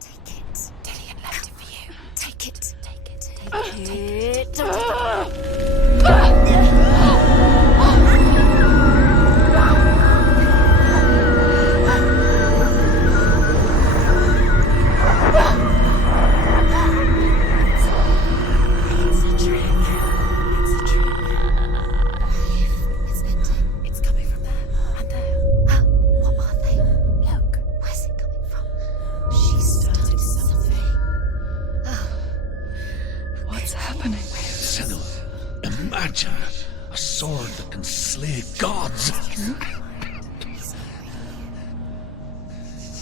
Take it. Dillian left it for you. Take it. Take it. Take it.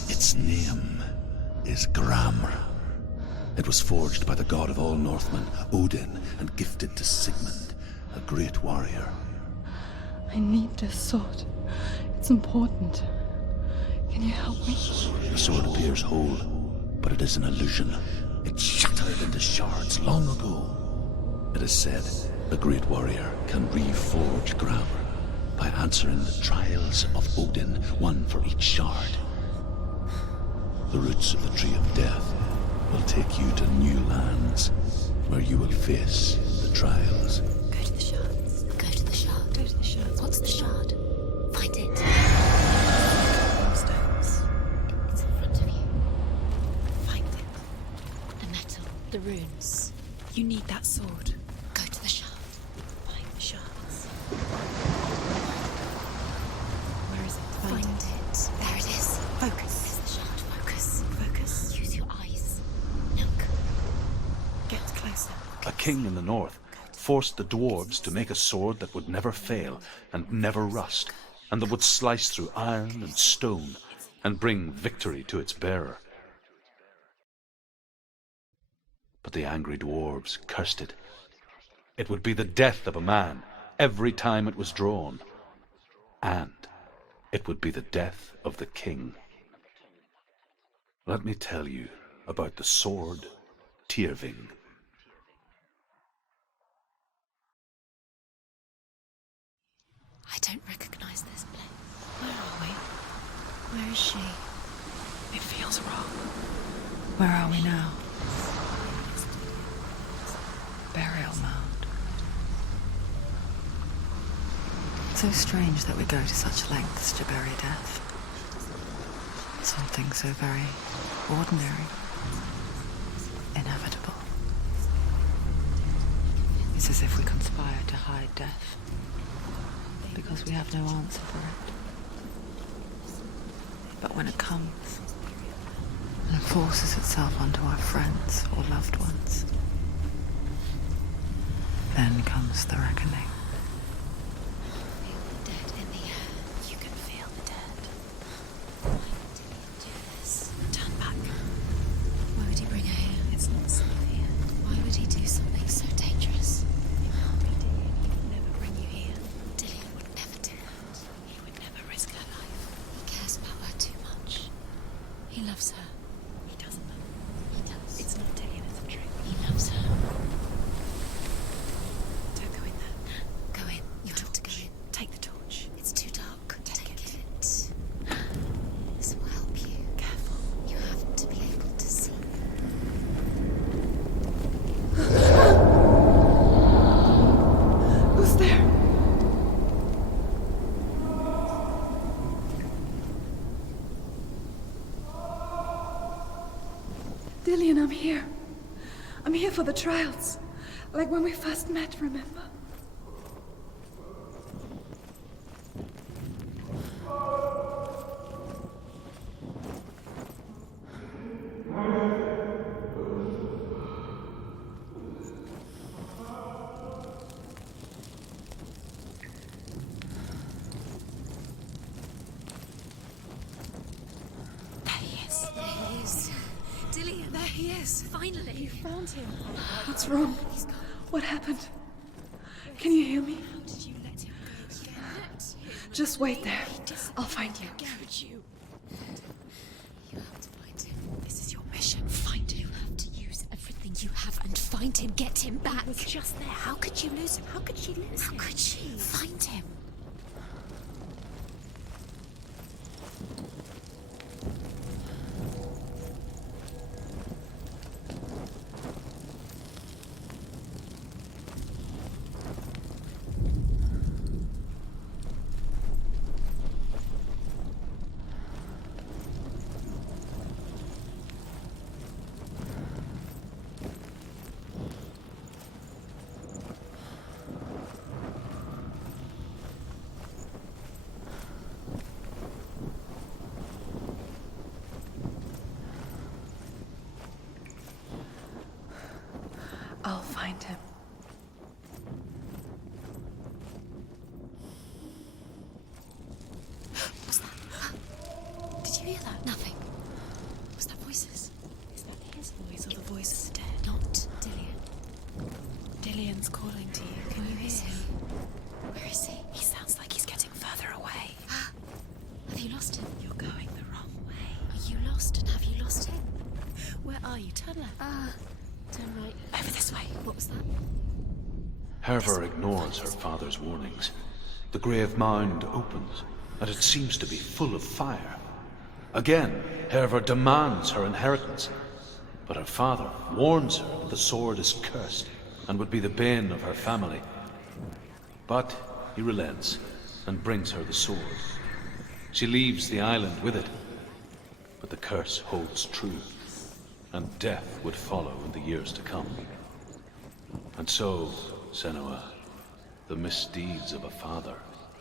Its name is Grammar. It was forged by the god of all Northmen, Odin, and gifted to Sigmund, a great warrior. I need this sword. It's important. Can you help me? The sword appears whole, but it is an illusion. It shattered into shards long ago. It is said a great warrior can reforge Grammar by answering the trials of Odin, one for each shard. The roots of the Tree of Death will take you to new lands, where you will face the trials. Go to the shard. Go to the shard. Go to the shard. What's the shard? Find it. Stones. It's in front of you. Find it. The metal. The runes. You need that sword. Go to the shard. Find the shards. Where is it? Find it. There it is. Focus. There's the shard. Focus. Focus. Use your eyes. Look. Get closer. A king in the north forced the dwarves to make a sword that would never fail and never rust, and that would slice through iron and stone and bring victory to its bearer. But the angry dwarves cursed it. It would be the death of a man every time it was drawn, and it would be the death of the king. Let me tell you about the sword Tyrving. I don't recognize this place. Where are we? Where is she? It feels wrong. Where are we now? Burial mound. So strange that we go to such lengths to bury death. Something so very ordinary, inevitable. It's as if we conspire to hide death, because we have no answer for it. But when it comes, and forces itself onto our friends or loved ones, then comes the reckoning. Feel the dead in the air. You can feel the dead. Why did he do this? Turn back. Why would he bring her here? It's not safe here. Why would he do something so dangerous? He would never bring you here. Dillian would never do that. He would never risk her life. He cares about her too much. He loves her. He doesn't love her. He does. It's not Dillian, it's a trick. He loves her. Don't go in there. Go in. You have to go in. Take the torch. It's too dark. Take it. This will help you. Careful. You have to be able to see. Who's there? Dillian, I'm here. I'm here for the trials. Like when we first met, remember? There he is. There he is. Dillian, there he is. Finally. You found him. What's wrong? He's gone. What happened? Can you hear me? How did you let him go? You let him. Just wait there. I'll find you. Could you? You have to find him. This is your mission. Find him. You have to use everything you have and find him. Get him back. He was just there. How could you lose him? How could she lose him? How could she? Find him. you hear that? Nothing. Was that voices? Is that his voice or the voice of the dead? Not Dillian. Dillian's calling to you. Can you hear him? Where is he? He sounds like he's getting further away. Have you lost him? You're going the wrong way. Are you lost, and have you lost him? Where are you? Turn left. Turn right. Over this way. What was that? Herva ignores her father's warnings. The grave mound opens, and it seems to be full of fire. Again, Herva demands her inheritance, but her father warns her that the sword is cursed and would be the bane of her family. But he relents and brings her the sword. She leaves the island with it, but the curse holds true, and death would follow in the years to come. And so, Senua, the misdeeds of a father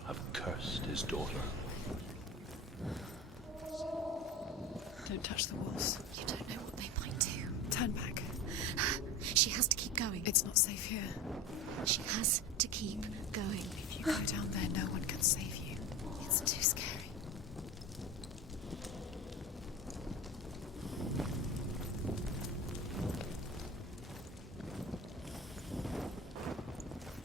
have cursed his daughter. Don't touch the walls. You don't know what they might do. Turn back. She has to keep going. It's not safe here. She has to keep going. If you go down there, no one can save you. It's too scary.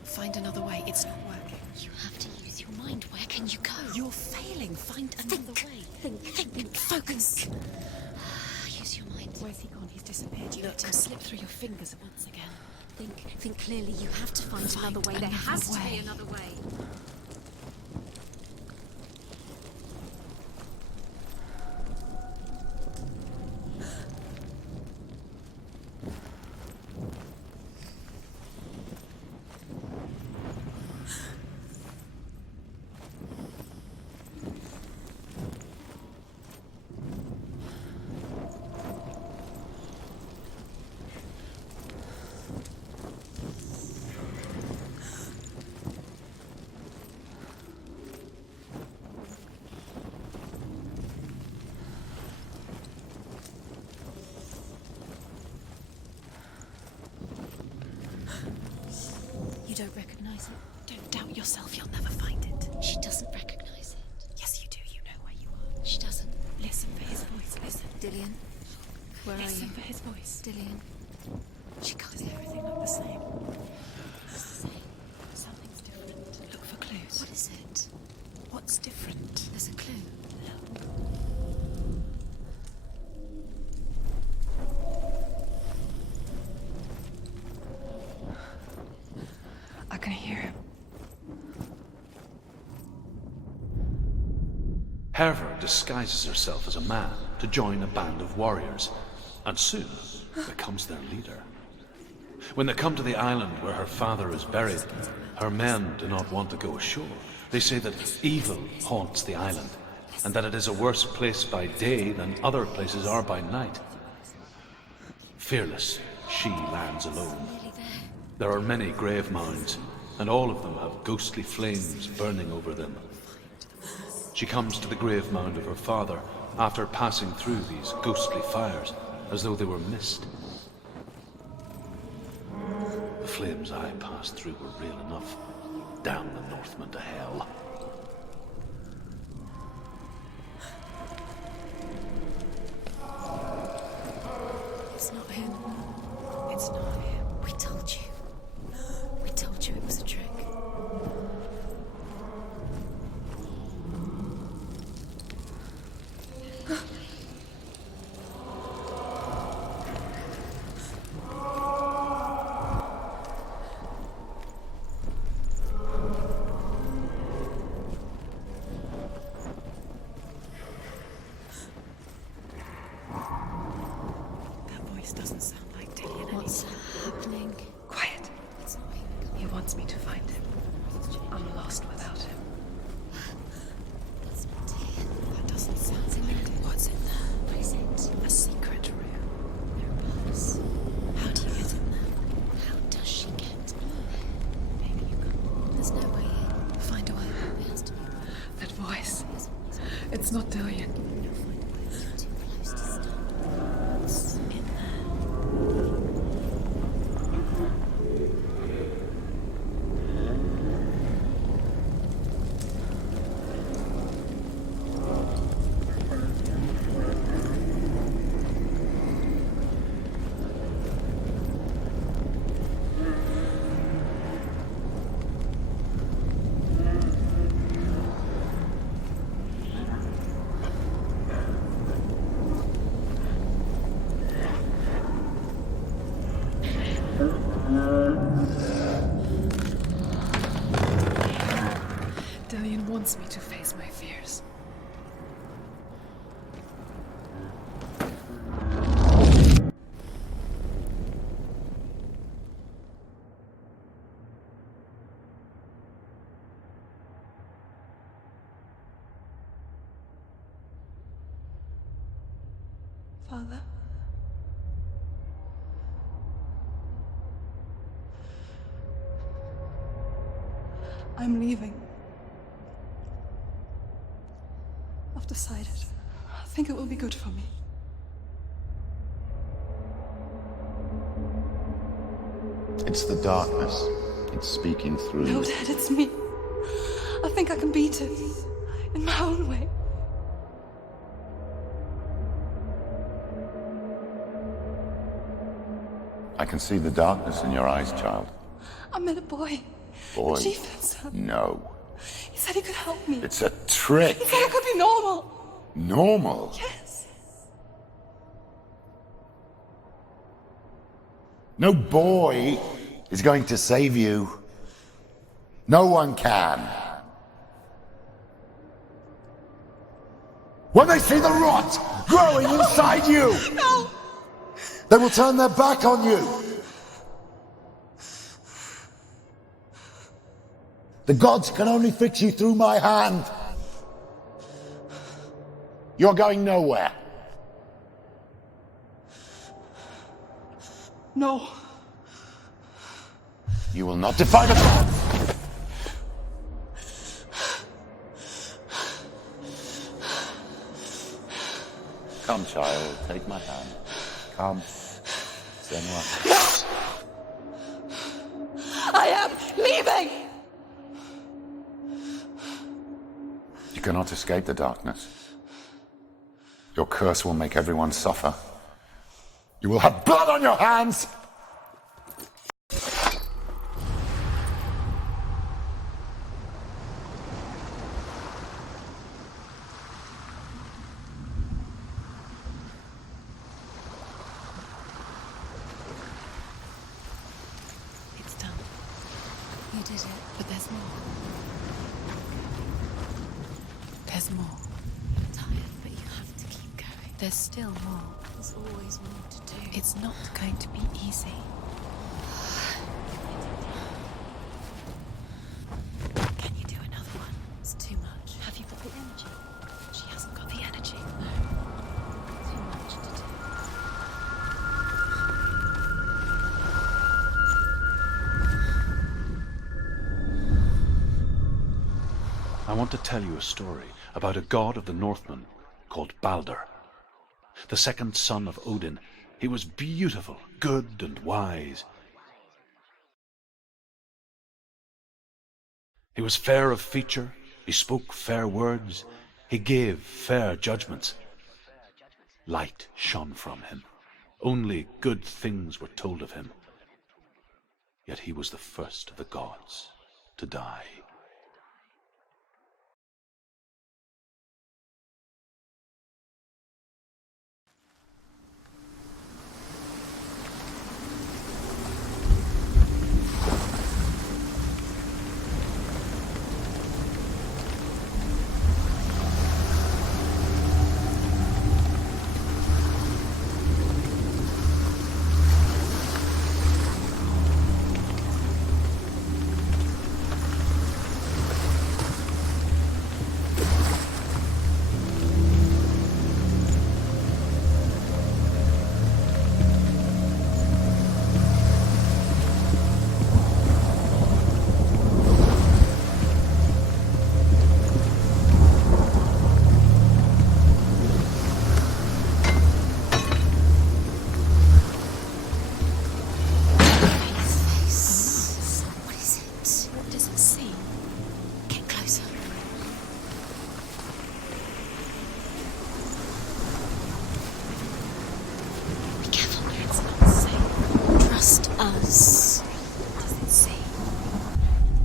Find another way. It's not working. You have to use your mind. Where can you go? You're failing. Find another way. Think. Focus. Use your mind. Where's he gone? He's disappeared. You let him slip through your fingers once again. Think clearly. You have to find another way. There has to be another way. You don't recognize it? Don't doubt yourself. You'll never find it. She doesn't recognize it. Yes, you do. You know where you are. She doesn't. Listen for his voice. Listen. Dillian, where are Listen you? for his voice. Dillian, She can't. Does everything look the same? it's the same. Something's different. Look for clues. What is it? What's different? There's a clue. I can hear him. Herva disguises herself as a man to join a band of warriors, and soon becomes their leader. When they come to the island where her father is buried, her men do not want to go ashore. They say that evil haunts the island, and that it is a worse place by day than other places are by night. Fearless, she lands alone. Nearly there. There are many grave mounds, and all of them have ghostly flames burning over them. She comes to the grave mound of her father after passing through these ghostly fires, as though they were mist. The flames I passed through were real enough. Damn the Northmen to hell. It's not him. It's not him. We told you. We told you it was a trick. That voice doesn't sound like Dillian anymore. What's happening? Quiet. It's not him. He wants me to find him. I'm lost without him. That's not Dillian. That doesn't sound familiar. What's in there? What is it? A secret room. There are paths. How do you get in there? How does she get? Maybe you can There's no way in. find a way. There has to be. That voice. There's It's not Dillian. You'll find a way. You're too close to stop. What's in there? wants me to face my fears. Father? I'm leaving. I've decided. I think it will be good for me. It's the darkness. It's speaking through No, you. Dad, it's me. I think I can beat it. In my own way. I can see the darkness in your eyes, child. I met a boy. Boy. The chieftain's son. No. He said he could help me. It's a trick. He said I could be normal. Normal. Yes. No boy is going to save you. No one can. When they see the rot growing inside you, No! they will turn their back on you. The gods can only fix you through my hand. You're going nowhere. No. You will not defy the gods. Come, child, take my hand. Come. Senua. I am leaving! You cannot escape the darkness. Your curse will make everyone suffer. You will have blood on your hands! It's done. You did it, but there's more. There's more. I'm tired, but you have to keep going. There's still more. There's always more to do. It's not going to be easy. Can you do another one? It's too much. Have you got the energy? She hasn't got the energy. No. Too much to do. I want to tell you a story about a god of the Northmen called Balder. The second son of Odin. He was beautiful, good and wise. He was fair of feature, he spoke fair words, he gave fair judgments. Light shone from him. Only good things were told of him. Yet he was the first of the gods to die. us. Does it see?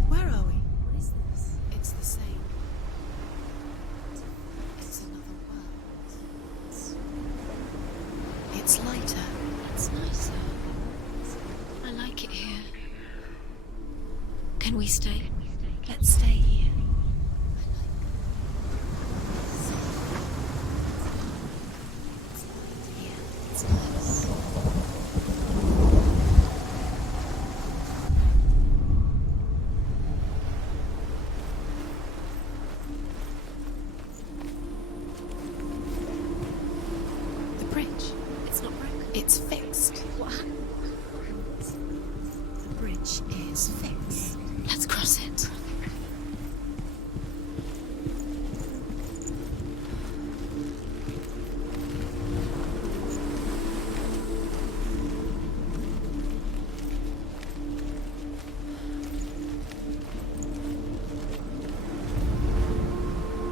Where are we? What is this? It's the same. It's another world. It's lighter. It's nicer. I like it here. Can we stay? Let's stay here. I like bridge. It's not broken. It's fixed. What happened? The bridge is fixed. Let's cross it.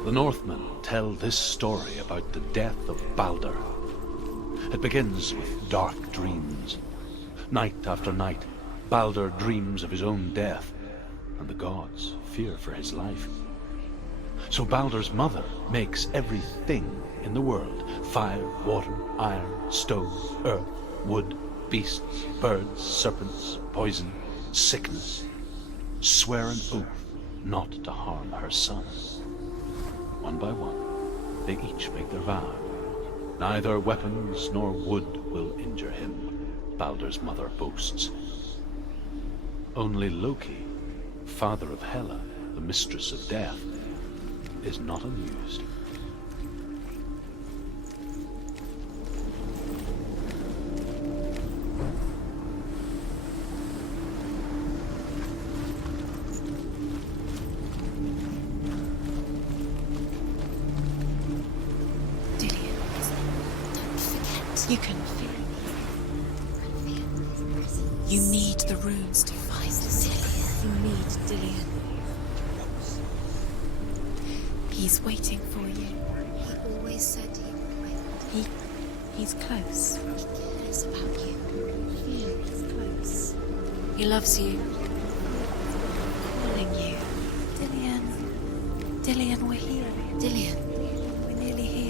The Northmen tell this story about the death of Balder. It begins with dark dreams. Night after night, Balder dreams of his own death, and the gods fear for his life. So Balder's mother makes everything in the world: fire, water, iron, stone, earth, wood, beasts, birds, serpents, poison, sickness. Swear an oath not to harm her son. One by one, they each make their vow. Neither weapons nor wood will injure him, Balder's mother boasts. Only Loki, father of Hela, the mistress of death, is not amused. You can feel it. You need the runes to find Dillion. You need Dillion. He's waiting for you. He always said he would wait. He's close. He cares about you. He's close. He loves you. Calling you. Dillion. Dillion, we're here. Dillion. We're nearly here.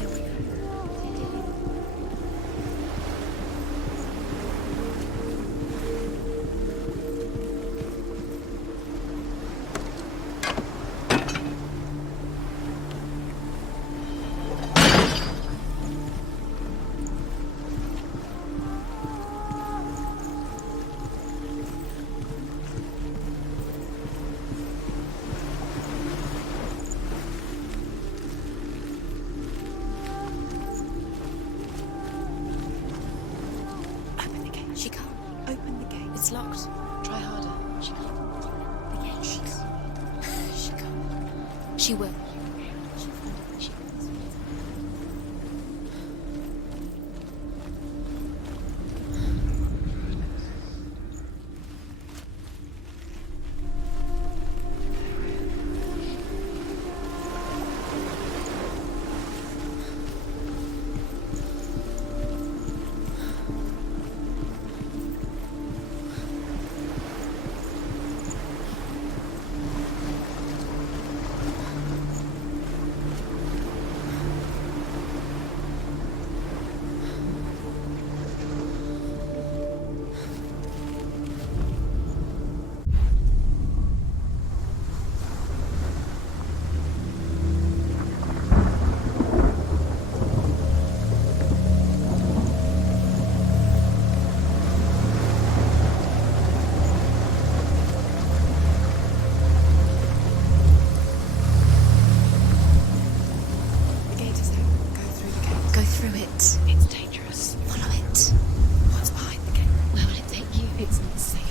She can't. Open the gate. It's locked. Try harder. She can't. The gate. She can't. She can't. She will. She'll find it when she comes. The gate is open. Go through the gate. Go through it. It's dangerous. Follow it. What's behind the gate? Where will it take you? It's not safe.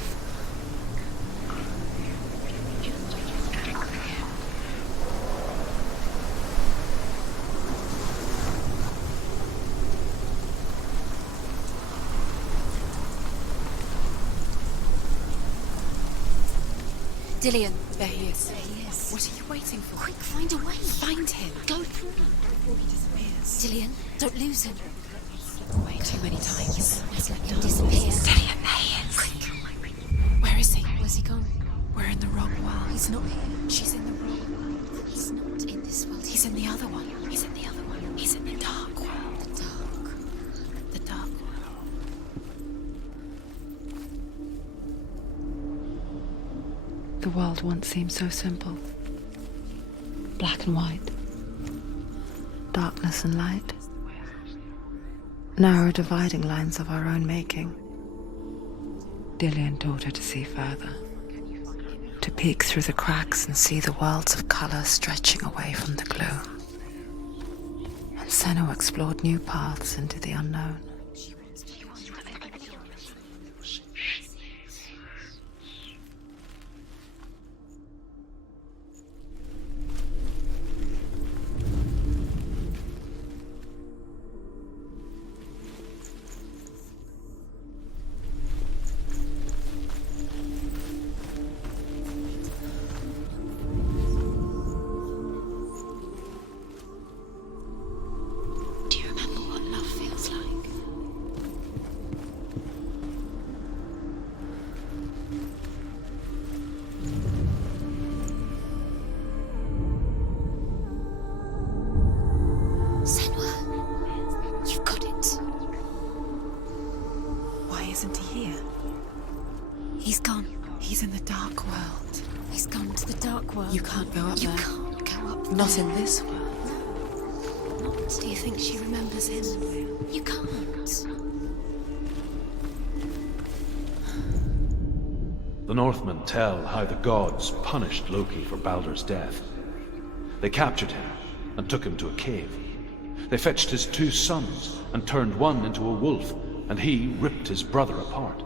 Dillion. There he is. There he is. What are you waiting for? Quick, find a way. Find him. Go through. Before he disappears. Dillion, don't lose him. Way too many times. Let's let him disappear. Dillion, there he is. Quick. Where is he? Where's he gone? We're in the wrong world. He's not here. She's in the wrong world. He's not in this world. He's in the other one. He's in the other one. He's in the dark world. the dark. The dark world. The world once seemed so simple. Black and white. Darkness and light. Narrow dividing lines of our own making. Dillion taught her to see further. To peek through the cracks and see the worlds of color stretching away from the gloom. And Senua explored new paths into the unknown. Do you remember what love feels like? Senua, you've got it. Why isn't he here? He's gone. He's in the dark world. He's gone to the dark world. You can't go up You there. can't go up Not there. in this world. Do you think she remembers him? You can't. The Northmen tell how the gods punished Loki for Baldur's death. They captured him and took him to a cave. They fetched his 2 sons and turned one into a wolf, and he ripped his brother apart.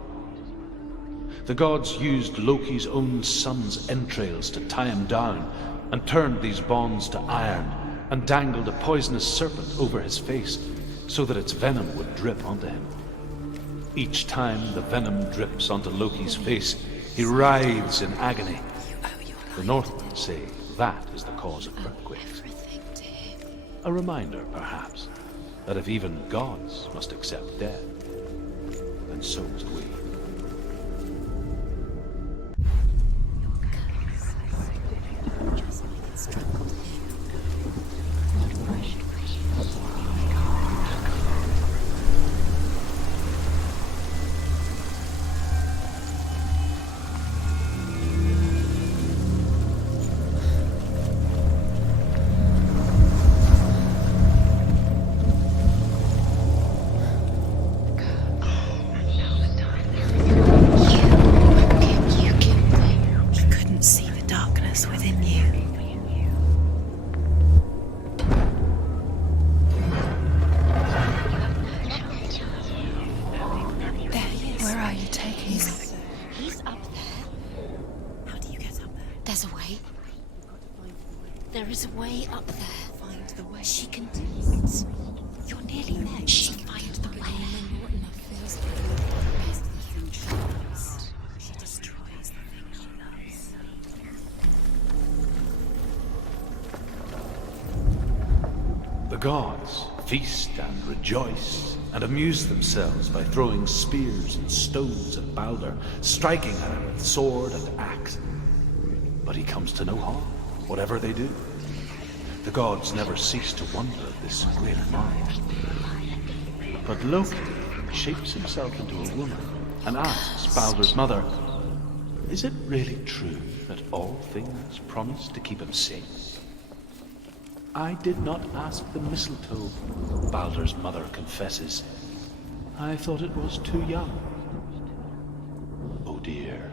The gods used Loki's own son's entrails to tie him down and turned these bonds to iron and dangled a poisonous serpent over his face so that its venom would drip onto him. Each time the venom drips onto Loki's face, he writhes in agony. The Northmen say that is the cause of earthquakes. Everything to him. A reminder, perhaps, that if even gods must accept death, then so must we. You killed him. He couldn't see the darkness within you. There he is. Where are you taking me? He's up there. How do you get up there? There's a way. There is a way up there. Find the way. She can do it. You're nearly there. She can find the way. She destroys the thing she loves. The gods feast and rejoice and amuse themselves by throwing spears and stones at Baldur, striking at him with sword and axe. But he comes to no harm, whatever they do. The gods never cease to wonder at this great mind. But Loki shapes himself into a woman and asks Baldur's mother, is it really true that all things promise to keep him safe? I did not ask the mistletoe, Baldur's mother confesses. I thought it was too young. Oh dear.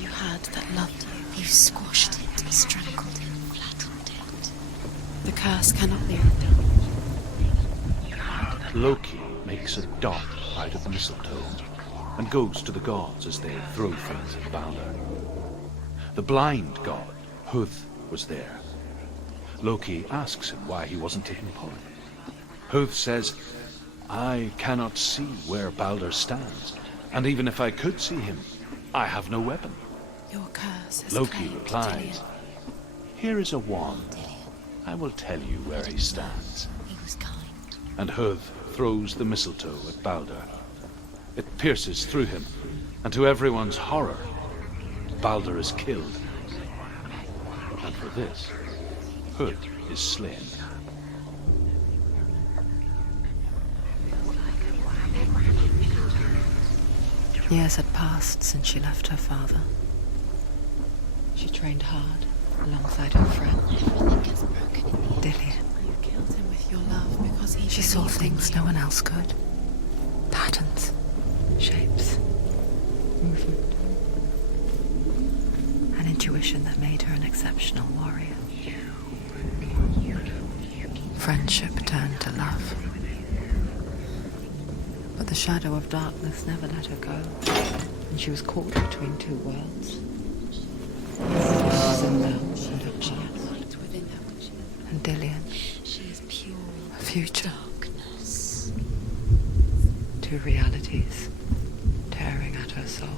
You had that loved you. You squashed it, strangled it, flattened it. The curse cannot be undone. Loki makes a dot out of mistletoe and goes to the gods as they throw things at Baldur. The blind god, Huth, was there. Loki asks him why he wasn't taking part. Huth says, I cannot see where Baldur stands, and even if I could see him, I have no weapon. Your curse has Loki claimed replies, here is a wand. I will tell you where he stands. He was kind. And Huth throws the mistletoe at Baldur. It pierces through him, and to everyone's horror, Baldur is killed. And for this, Huth is slain. Years had passed since she left her father. She trained hard alongside her friend, Everything gets broken in the end. Dillian. You killed him with your love because he She saw believed in things you. no one else could. Patterns, shapes, movement. intuition that made her an exceptional warrior. Friendship turned to love. But the shadow of darkness never let her go, and she was caught between two worlds. Senua and her past, and Dillian, a future. Two realities tearing at her soul.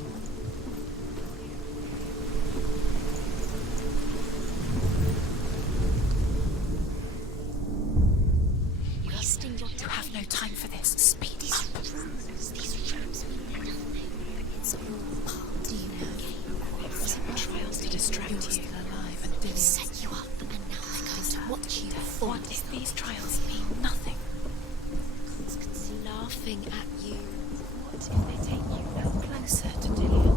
You have no time for this. Speed up. These rooms mean nothing. It's all part of you know. Some trials to distract you. Still alive and Dillian set you up, and now they're going to watch you. What if these trials mean nothing? Constantly laughing at you. What if they take you no closer to Dillian?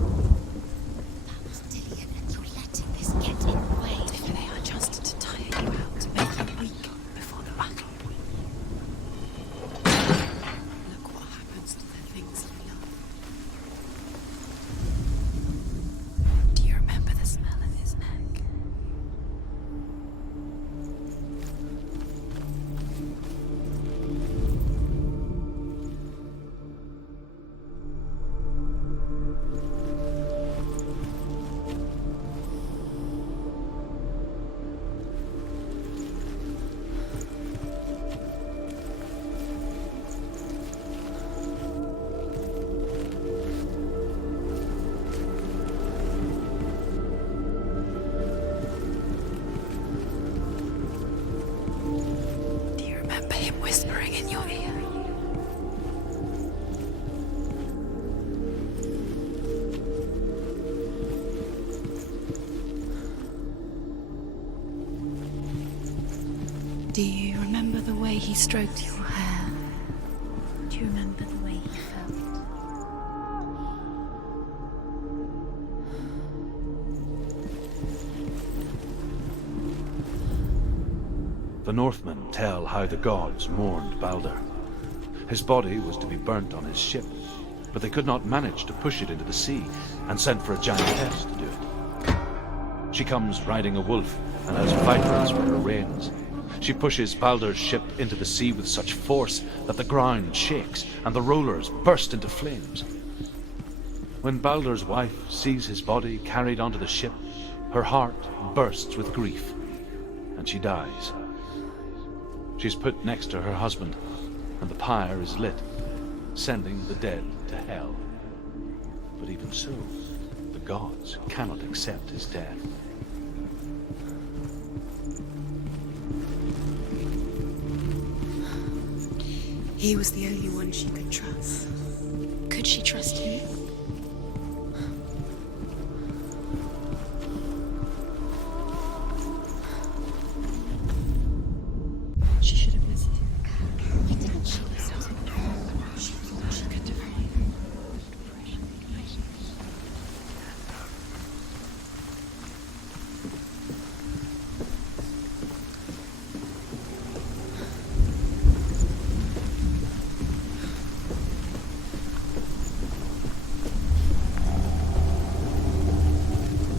That was Dillian, and you're letting this get in the way. What if they are just to tire you out, to make you weak before the battle? Look what happens to the things you love. Do you remember the smell of his neck? Do you remember him whispering in your ear? Do you remember the way he stroked your hair? Do you remember the way he felt? The Northmen tell how the gods mourned Balder. His body was to be burnt on his ship, but they could not manage to push it into the sea, and sent for a giantess to do it. She comes riding a wolf and has vipers for her reins. She pushes Balder's ship into the sea with such force that the ground shakes and the rollers burst into flames. When Balder's wife sees his body carried onto the ship, her heart bursts with grief, and she dies. She's put next to her husband, and the pyre is lit, sending the dead to hell. But even so, the gods cannot accept his death. He was the only one she could trust. Could she trust him? She should have listened. Why didn't she listen? She thought she could define.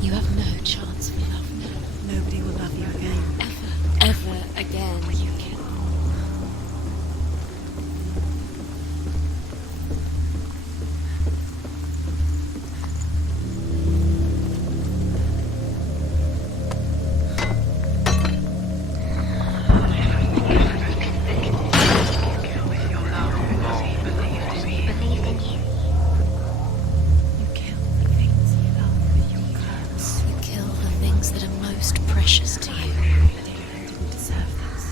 You have no chance for love now. Nobody will love you again. Ever again. You can. You kill the things you love with your curse. You kill the things that are most precious to you. They didn't deserve this.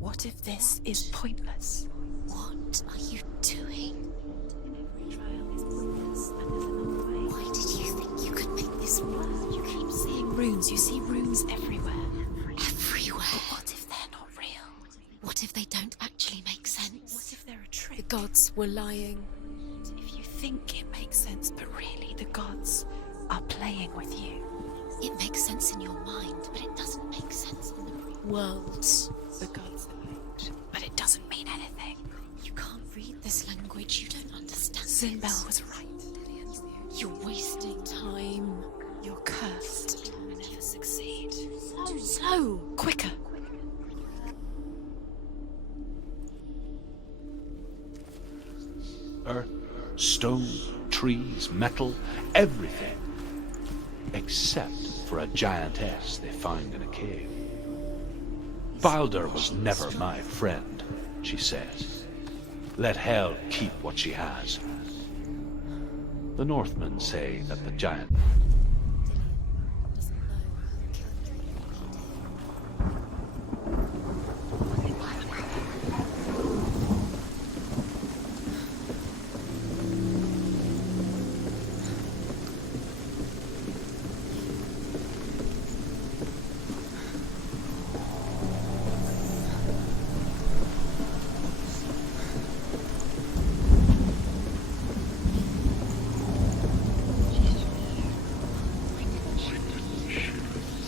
What if this is pointless? What are you doing? Every trial is pointless, and there's another way. Why did you think you could make this work? You keep seeing runes. You see runes everywhere. Everywhere. But what if they're not real? What if they don't actually make sense? What if they're a trick? The gods were lying. If you think it makes sense, but really the gods are playing with you. It makes sense in your mind, but it doesn't make sense in the real Worlds. The gods lied, but it doesn't mean anything. You can't read this language. You don't understand Sinbel it. was right. You're wasting time. You're cursed. You'll never succeed. Slow, quicker. Earth, stone, trees, metal, everything. Except for a giantess they find in a cave. Balder was never my friend, she says. Let hell keep what she has. The Northmen say that the giant...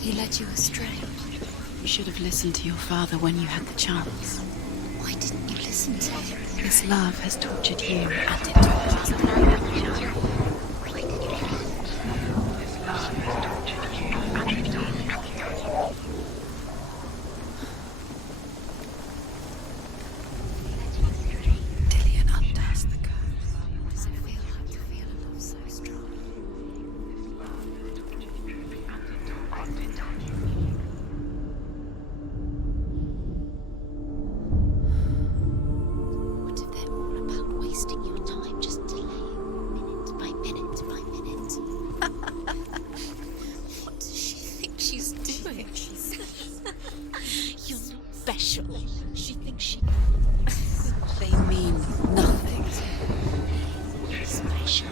He led you astray. You should have listened to your father when you had the chance. Why didn't you listen to him? His love has tortured you, and it tortures you. His love has tortured you, and it tortures you. Dillion undoes the curse. Does it feel like you feel a love so strong? What if they're all about wasting your time, just delaying minute by minute by minute? What does she think she's doing? You're not special. She thinks she... They mean nothing. Special.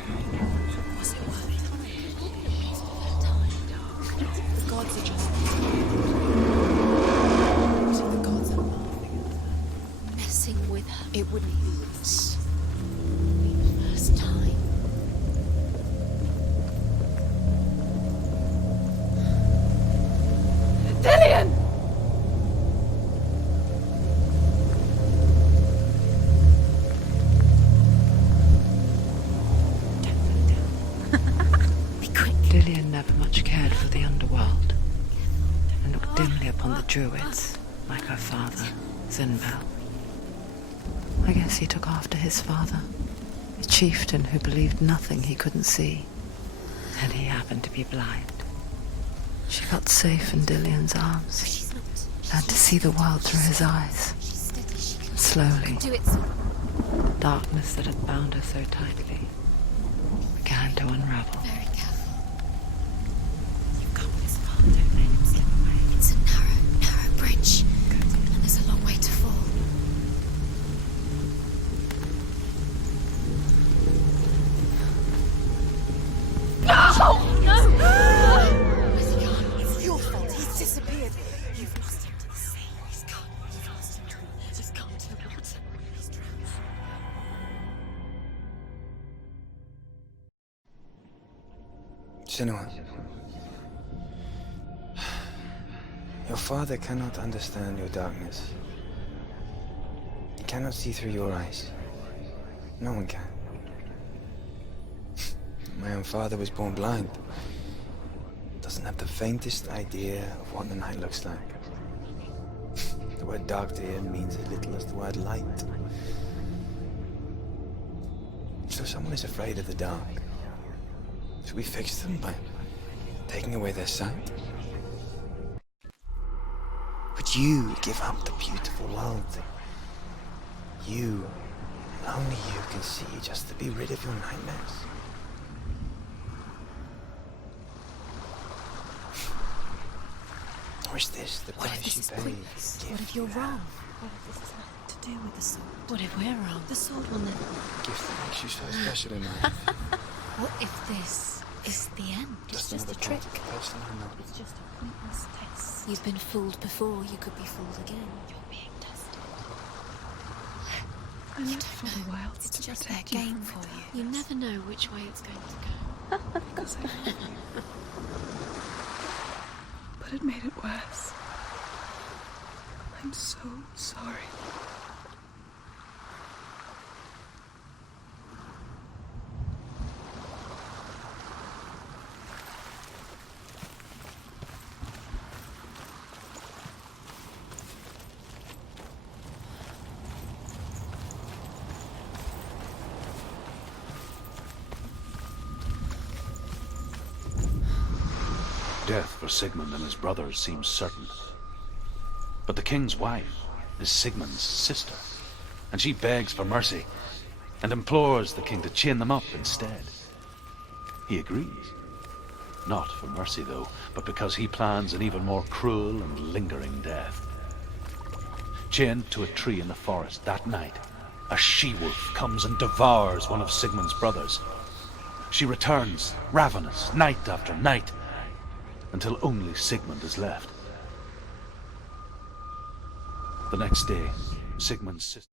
Was it worth it? The gods are just. The gods are laughing. Messing with her. It wouldn't be It's the first time. Dillion! Be quick. Dillion never much cared for the underworld, and looked dimly upon the druids, like her father, Sinbel. I guess he took after his father, a chieftain who believed nothing he couldn't see, and he happened to be blind. She got safe in Dillion's arms, She's not. learned to see the world through his eyes. She's steady. She can Slowly, do it. darkness that had bound her so tightly began to unravel. Very careful. You've come this far, don't let him slip away. It's a narrow bridge. And there's a long way to fall. Where's he gone? It's your fault. He's disappeared. You've lost him to the sea. He's gone. You've lost him to the... He's gone to the water. He's drowned. Senua, your father cannot understand your darkness. He cannot see through your eyes. No one can. My own father was born blind. Doesn't have the faintest idea of what the night looks like. The word dark to him means as little as the word light. So if someone is afraid of the dark, should we fix them by taking away their sight? Would you give up the beautiful world that you, and only you, can see just to be rid of your nightmares? Or is this the What if price this you is pay? pointless? for the What gift if you're you have? wrong? What if this has nothing to do with the sword? What if we're wrong? The sword will never... The gift that makes you so special in life. What if this is the end? Just just another a trick. part of the person I know. It's just a pointless test. You've been fooled before, you could be fooled again. You're being tested. I live for the wilds It's to just their protect you game from for it. you. You never know which way it's going to go. Because I love you. But it made it worse. I'm so sorry. Death for Sigmund and his brothers seems certain. But the king's wife is Sigmund's sister, and she begs for mercy and implores the king to chain them up instead. He agrees. Not for mercy, though, but because he plans an even more cruel and lingering death. Chained to a tree in the forest that night, a she-wolf comes and devours one of Sigmund's brothers. She returns, ravenous, night after night, until only Sigmund is left. The next day, Sigmund's sister